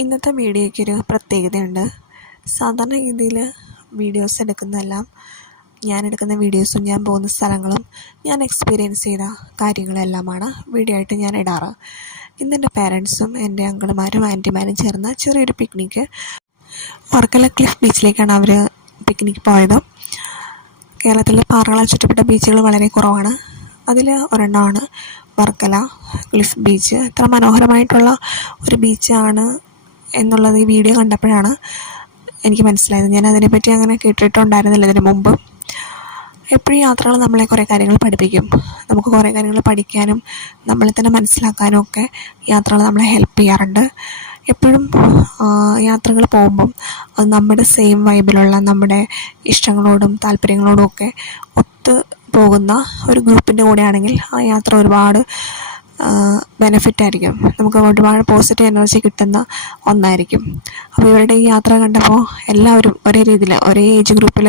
ഇന്നത്തെ വീഡിയോയ്ക്കൊരു പ്രത്യേകതയുണ്ട്. സാധാരണ രീതിയിൽ വീഡിയോസ് എടുക്കുന്നതെല്ലാം ഞാൻ എടുക്കുന്ന വീഡിയോസും ഞാൻ പോകുന്ന സ്ഥലങ്ങളും ഞാൻ എക്സ്പീരിയൻസ് ചെയ്ത കാര്യങ്ങളെല്ലാമാണ് വീഡിയോ ആയിട്ട് ഞാൻ ഇടാറ്. ഇന്നെൻ്റെ പേരൻസും എൻ്റെ അങ്കിളുമാരും ആൻറ്റിമാരും ചേർന്ന് ചെറിയൊരു പിക്നിക്ക് വർക്കല ക്ലിഫ് ബീച്ചിലേക്കാണ് അവർ പിക്നിക്ക് പോയത്. കേരളത്തിലെ പാറകളാൽ ചുറ്റപ്പെട്ട ബീച്ചുകൾ വളരെ കുറവാണ്. അതിൽ ഒരെണ്ണമാണ് വർക്കല ക്ലിഫ് ബീച്ച്. എത്ര മനോഹരമായിട്ടുള്ള ഒരു ബീച്ചാണ് എന്നുള്ളത് ഈ വീഡിയോ കണ്ടപ്പോഴാണ് എനിക്ക് മനസ്സിലായത്. ഞാൻ അതിനെപ്പറ്റി അങ്ങനെ കേട്ടിട്ടുണ്ടായിരുന്നില്ല ഇതിന് മുമ്പ്. എപ്പോഴും യാത്രകൾ നമ്മളെ കുറേ കാര്യങ്ങൾ പഠിപ്പിക്കും. നമുക്ക് കുറേ കാര്യങ്ങൾ പഠിക്കാനും നമ്മളെ തന്നെ മനസ്സിലാക്കാനും ഒക്കെ യാത്രകൾ നമ്മളെ ഹെൽപ്പ് ചെയ്യാറുണ്ട്. എപ്പോഴും യാത്രകൾ പോകുമ്പം അത് നമ്മുടെ സെയിം വൈബിലുള്ള നമ്മുടെ ഇഷ്ടങ്ങളോടും താല്പര്യങ്ങളോടും ഒക്കെ ഒത്തു പോകുന്ന ഒരു ഗ്രൂപ്പിൻ്റെ കൂടെ ആണെങ്കിൽ ആ യാത്ര ഒരുപാട് ബെനഫിറ്റായിരിക്കും. നമുക്ക് ഒരുപാട് പോസിറ്റീവ് എനർജി കിട്ടുന്ന ഒന്നായിരിക്കും. അപ്പോൾ ഇവരുടെ ഈ യാത്ര കണ്ടപ്പോൾ എല്ലാവരും ഒരേ രീതിയിൽ, ഒരേ ഏജ് ഗ്രൂപ്പിൽ,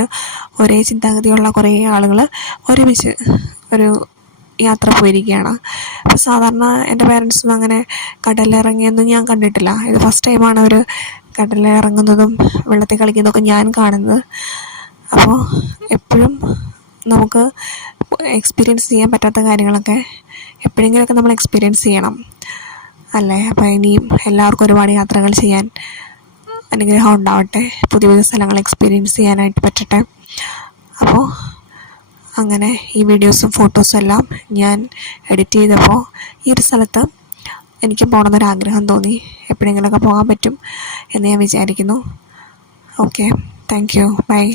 ഒരേ ചിന്താഗതിയുള്ള കുറേ ആളുകൾ ഒരുമിച്ച് ഒരു യാത്ര പോയിരിക്കുകയാണ്. അപ്പോൾ സാധാരണ എൻ്റെ പേരൻസൊന്നും അങ്ങനെ കടലിറങ്ങിയൊന്നും ഞാൻ കണ്ടിട്ടില്ല. ഇത് ഫസ്റ്റ് ടൈമാണ് അവർ കടലിറങ്ങുന്നതും വെള്ളത്തിൽ കളിക്കുന്നതൊക്കെ ഞാൻ കാണുന്നത്. അപ്പോൾ എപ്പോഴും നമുക്ക് എക്സ്പീരിയൻസ് ചെയ്യാൻ പറ്റാത്ത കാര്യങ്ങളൊക്കെ എപ്പോഴെങ്കിലുമൊക്കെ നമ്മൾ എക്സ്പീരിയൻസ് ചെയ്യണം അല്ലേ. അപ്പോൾ ഇനിയും എല്ലാവർക്കും ഒരുപാട് യാത്രകൾ ചെയ്യാൻ അനുഗ്രഹം ഉണ്ടാവട്ടെ. പുതിയ പുതിയ സ്ഥലങ്ങൾ എക്സ്പീരിയൻസ് ചെയ്യാനായിട്ട് പറ്റട്ടെ. അപ്പോൾ അങ്ങനെ ഈ വീഡിയോസും ഫോട്ടോസും എല്ലാം ഞാൻ എഡിറ്റ് ചെയ്തപ്പോൾ ഈ ഒരു സ്ഥലത്ത് എനിക്ക് പോകണമെന്നൊരാഗ്രഹം തോന്നി. എപ്പോഴെങ്കിലുമൊക്കെ പോകാൻ പറ്റും എന്ന് ഞാൻ വിചാരിക്കുന്നു. Okay, thank you, by.